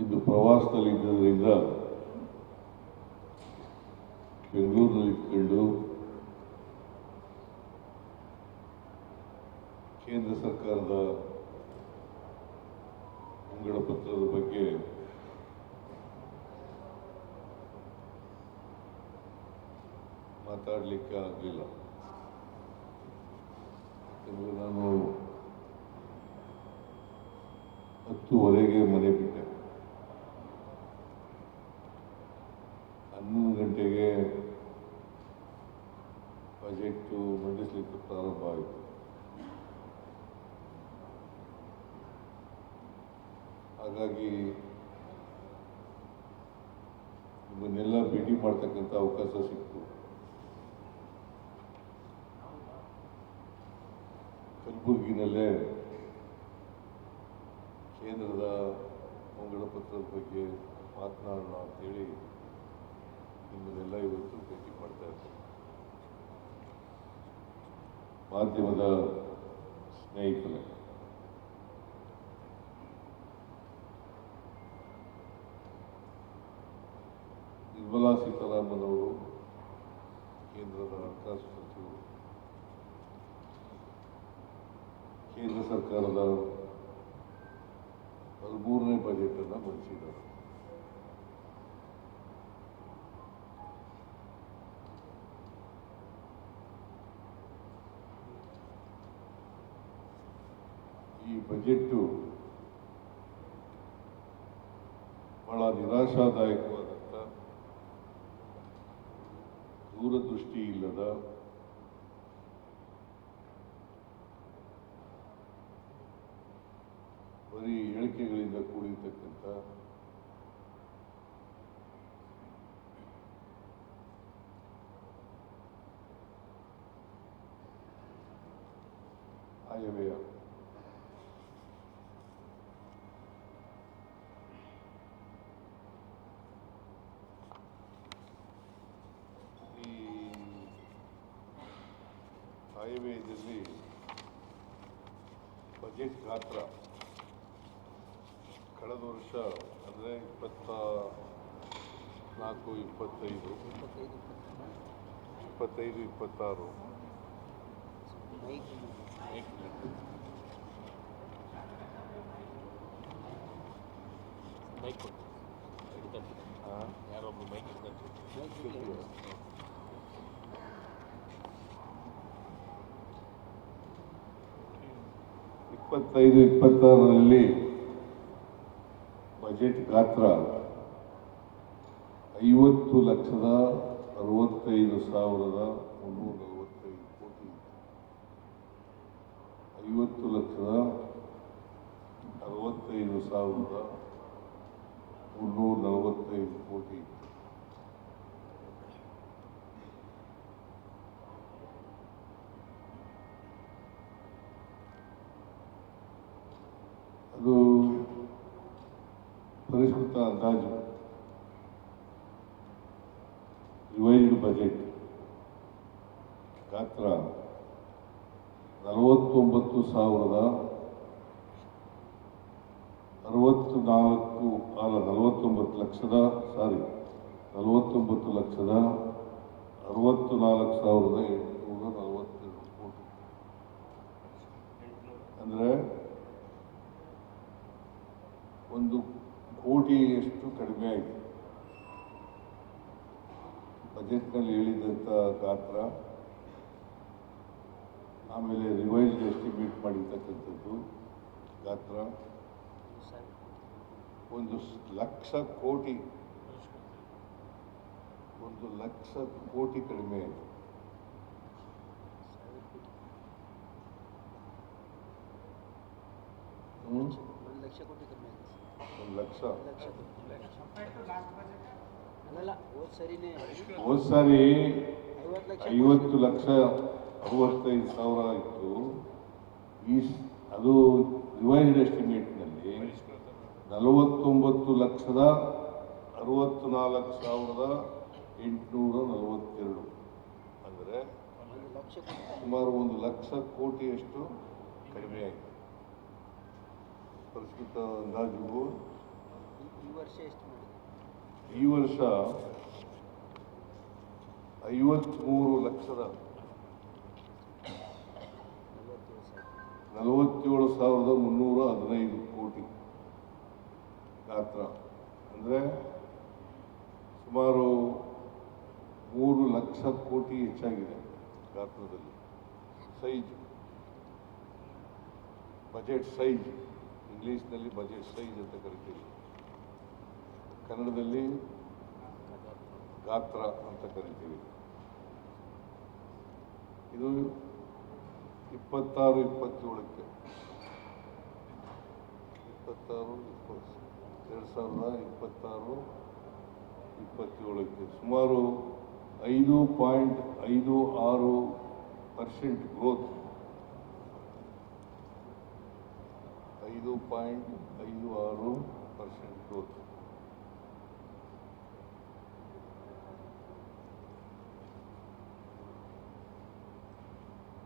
ಇಂದು ಪ್ರವಾಸದಲ್ಲಿದ್ದರಿಂದ ಬೆಂಗಳೂರಿನಲ್ಲಿ ಇಟ್ಕೊಂಡು ಕೇಂದ್ರ ಸರ್ಕಾರದ ಮುಂಗಡ ಪತ್ರದ ಬಗ್ಗೆ ಮಾತಾಡಲಿಕ್ಕೆ ಆಗಲಿಲ್ಲ. ಯಾಕಂದರೆ ನಾನು 10:30ಗೆ ಮನೆ ಬಿಟ್ಟೆ. 11 ಗಂಟೆಗೆ ಬಜೆಟ್ ಮಂಡಿಸಲಿಕ್ಕೆ ಪ್ರಾರಂಭ ಆಯಿತು. ಹಾಗಾಗಿ ನಿಮ್ಮನ್ನೆಲ್ಲ ಭೇಟಿ ಮಾಡ್ತಕ್ಕಂಥ ಅವಕಾಶ ಸಿಕ್ತು. ಕಲಬುರಗಿನಲ್ಲೇ ಕೇಂದ್ರದ ಮುಂಗಡ ಪತ್ರದ ಬಗ್ಗೆ ಮಾತನಾಡೋಣ ಅಂತೇಳಿ ನಿಮ್ಮನ್ನೆಲ್ಲ ಇವತ್ತು ಭೇಟಿ ಮಾಡ್ತಾ ಇದ್ದೇನೆ. ಮಾಧ್ಯಮದ ಸ್ನೇಹಿತರೆ, ನಿರ್ಮಲಾ ಸೀತಾರಾಮನ್ ಅವರು ಕೇಂದ್ರದ ಹಣಕಾಸು ಸಚಿವರು ಕೇಂದ್ರ ಸರ್ಕಾರದ 13ನೇ ಬಜೆಟ್ ಅನ್ನು ಮಂಡಿಸಿದ್ದಾರೆ. ಈ ಬಜೆಟ್ಟು ಬಹಳ ನಿರಾಶಾದಾಯಕವಾದಂಥ, ದೂರದೃಷ್ಟಿ ಇಲ್ಲದ, ಬರೀ ಹೇಳಿಕೆಗಳಿಂದ ಕೂಡಿರ್ತಕ್ಕಂಥ, ಆಯವ್ಯಯ. ಈ ಆಯವ್ಯಯದಲ್ಲಿ ಬಜೆಟ್ ಗಾತ್ರ ಕಳೆದ ವರ್ಷ ಅಂದರೆ 24, 25, 26 ಯಾರೊಬ್ರು ಮೈಕ್ 25-26ರಲ್ಲಿ ಬಜೆಟ್ ಗಾತ್ರ 50,65,345 ಕೋಟಿ. 50,65,345 ಕೋಟಿ. ಅದು ಪರಿಷ್ಕೃತ ಅಂದಾಜು, ರಿವೈಸ್ಡ್ ಬಜೆಟ್ ಗಾತ್ರ 49,64,842 ಕೋಟಿ. ಅಂದರೆ 1 ಕೋಟಿಯಷ್ಟು ಕಡಿಮೆ ಆಯಿತು ಬಜೆಟ್ನಲ್ಲಿ ಹೇಳಿದಂಥ ಗಾತ್ರ. ಆಮೇಲೆ ರಿವೈಸ್ಡ್ ಎಸ್ಟಿಮೇಟ್ ಮಾಡಿರ್ತಕ್ಕಂಥದ್ದು ಗಾತ್ರ 1,00,000 ಕೋಟಿ, 1,00,000 ಕೋಟಿ ಕಡಿಮೆ ಆಯಿತು. ಹೋದ ಸಾರಿ 50,65,000 ಇತ್ತು. ಅದು ರಿವೈಸ್ಡ್ ಎಸ್ಟಿಮೇಟ್ನಲ್ಲಿ 49,64,842, ಅಂದರೆ ಸುಮಾರು 1,00,000 ಕೋಟಿಯಷ್ಟು ಕಡಿಮೆ ಆಯಿತು. ಪರಿಷ್ಕೃತ ಅಂದಾಜು ವರ್ಷ ಎಷ್ಟು ಮಾಡಿದೆ? ಈ ವರ್ಷ 53,47,315 ಕೋಟಿ ಗಾತ್ರ. ಅಂದರೆ ಸುಮಾರು 3 ಲಕ್ಷ ಕೋಟಿ ಹೆಚ್ಚಾಗಿದೆ ಗಾತ್ರದಲ್ಲಿ. ಸೈಜ್, ಬಜೆಟ್ ಸೈಜ್, ಇಂಗ್ಲೀಷ್ನಲ್ಲಿ ಬಜೆಟ್ ಸೈಜ್ ಅಂತ ಕರಿತೀವಿ, ಕನ್ನಡದಲ್ಲಿ ಗಾತ್ರ ಅಂತ ಕರಿತೀವಿ. ಇದು 26-27ಕ್ಕೆ 2026-27ಕ್ಕೆ ಸುಮಾರು 5.56% ಗ್ರೋತ್. 5.56% ಗ್ರೋತ್.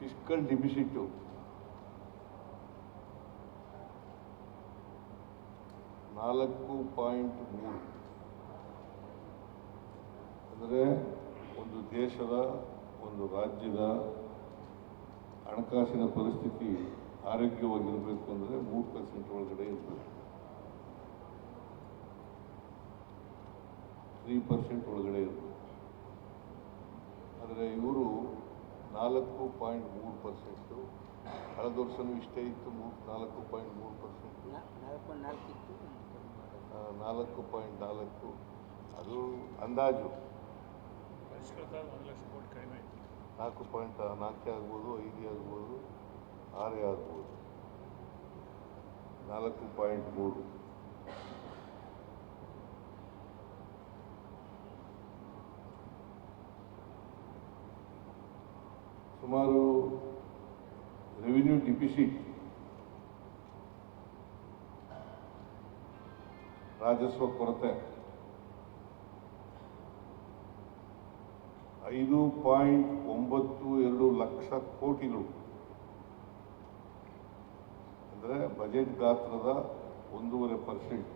Fiscal deficit 4.3. ಅಂದರೆ ಒಂದು ದೇಶದ, ಒಂದು ರಾಜ್ಯದ ಹಣಕಾಸಿನ ಪರಿಸ್ಥಿತಿ ಆರೋಗ್ಯವಾಗಿರಬೇಕು ಅಂದರೆ 3% ಒಳಗಡೆ ಇರಬೇಕು, 3% ಒಳಗಡೆ ಇರಬೇಕು. ಆದರೆ ಇವರು 4.3%. ಕಳೆದ ವರ್ಷವೂ ಇಷ್ಟೇ ಇತ್ತು, 4.3%. 4.4. ಅದು ಅಂದಾಜು. 4.4 ಆಗ್ಬೋದು, 5 ಆಗ್ಬೋದು, 6 ಆಗ್ಬೋದು. 4.3. ಸುಮಾರು ರೆವಿನ್ಯೂ ಡಿಫಿಸಿಟ್, ರಾಜಸ್ವ ಕೊರತೆ 5.92 ಲಕ್ಷ ಕೋಟಿಗಳು. ಅಂದರೆ ಬಜೆಟ್ ಗಾತ್ರದ 1.5%.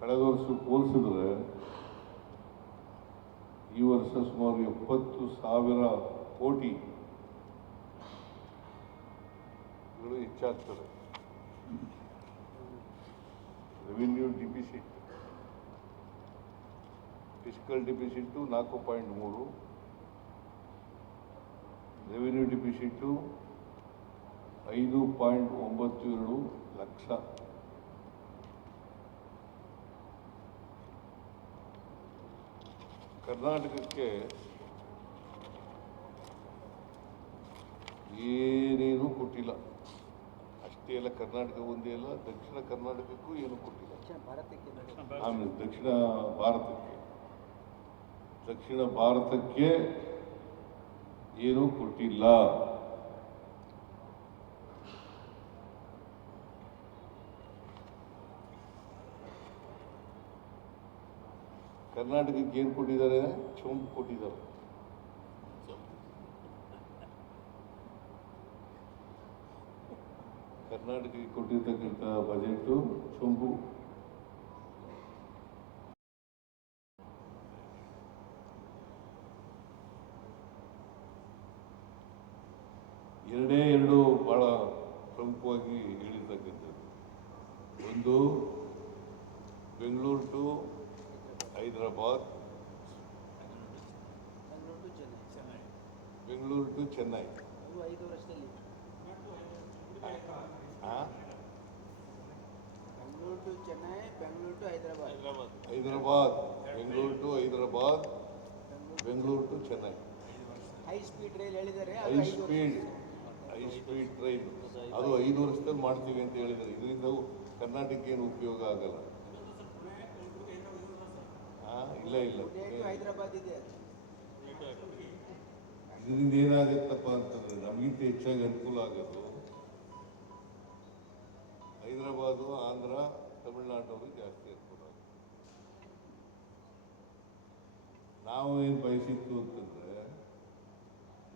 ಕಳೆದ ವರ್ಷ ಹೋಲಿಸಿದ್ರೆ ಈ ವರ್ಷ ಸುಮಾರು 70,000 ಕೋಟಿಗಳು ಹೆಚ್ಚಾಗ್ತದೆ. Revenue deficit, fiscal deficit 4.3, revenue deficit 5.92 lakh. ಕರ್ನಾಟಕಕ್ಕೆ ಏನೇನೂ ಕೊಟ್ಟಿಲ್ಲ. ಅಷ್ಟೇ ಅಲ್ಲ, ಕರ್ನಾಟಕ ಒಂದೇ ಅಲ್ಲ, ದಕ್ಷಿಣ ಕರ್ನಾಟಕಕ್ಕೂ ಏನೂ ಕೊಟ್ಟಿಲ್ಲ. ಆಮೇಲೆ ದಕ್ಷಿಣ ಭಾರತಕ್ಕೆ ಏನೂ ಕೊಟ್ಟಿಲ್ಲ. ಕರ್ನಾಟಕಕ್ಕೆ ಏನು ಕೊಟ್ಟಿದ್ದಾರೆ? ಚೊಂಬು ಕೊಟ್ಟಿದ್ದಾರೆ. ಕರ್ನಾಟಕಕ್ಕೆ ಕೊಟ್ಟಿರ್ತಕ್ಕಂಥ ಬಜೆಟ್ ಚೊಂಬು. ಎರಡು ಬಹಳ ಪ್ರಮುಖವಾಗಿ ಹೇಳಿರ್ತಕ್ಕಂಥದ್ದು. ಒಂದು, ಬೆಂಗಳೂರು ಟು ಹೈದರಾಬಾದ್, ಬೆಂಗಳೂರು ಟು ಚೆನ್ನೈ. 5 ವರ್ಷದಲ್ಲಿ Bengaluru to Chennai, Bengaluru to Hyderabad, Bengaluru to Hyderabad, Bengaluru to Chennai. High speed rail ಹೇಳಿದ್ದಾರೆ. ಹೈ ಸ್ಪೀಡ್ ಟ್ರೈನ್ ಅದು 5 ವರ್ಷದಲ್ಲಿ ಮಾಡ್ತೀವಿ ಅಂತ ಹೇಳಿದ್ದಾರೆ. ಇದರಿಂದ ಕರ್ನಾಟಕಕ್ಕೆ ಏನು ಉಪಯೋಗ ಆಗಲ್ಲ. ಇಲ್ಲ ಹೈದರಾಬಾದ್ ಇದೆ. ಇದರಿಂದ ಏನಾಗುತ್ತಪ್ಪ ಅಂತಂದ್ರೆ ನಮಗಿಂತ ಹೆಚ್ಚಾಗಿ ಅನುಕೂಲ ಆಗೋದು ಹೈದರಾಬಾದು, ಆಂಧ್ರ, ತಮಿಳುನಾಡಿನವ್ರಿಗೆ ಜಾಸ್ತಿ ಅನುಕೂಲ ಆಗುತ್ತೆ. ನಾವು ಏನು ಬಯಸಿತ್ತು ಅಂತಂದ್ರೆ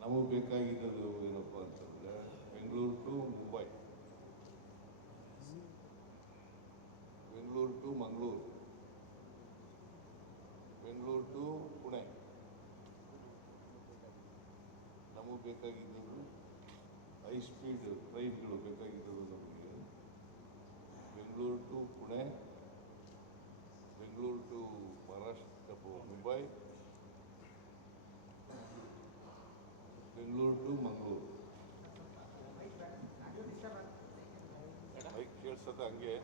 ನಮಗೆ ಬೇಕಾಗಿದ್ದು ಏನಪ್ಪ ಅಂತಂದರೆ Bengaluru to Mumbai, Bengaluru to Mangaluru, Bengaluru to Pune. ನಮಗೆ ಬೇಕಾಗಿದ್ದು ಹೈ ಸ್ಪೀಡ್ ಟ್ರೈನ್ಗಳು ಬೇಕಾಗಿದ್ದು ನಮಗೆ Bengaluru to Pune, Bengaluru to Maharashtra Mumbai, Bengaluru to Mangaluru. Mic ಕೇಳಿಸದ ಹಂಗೆ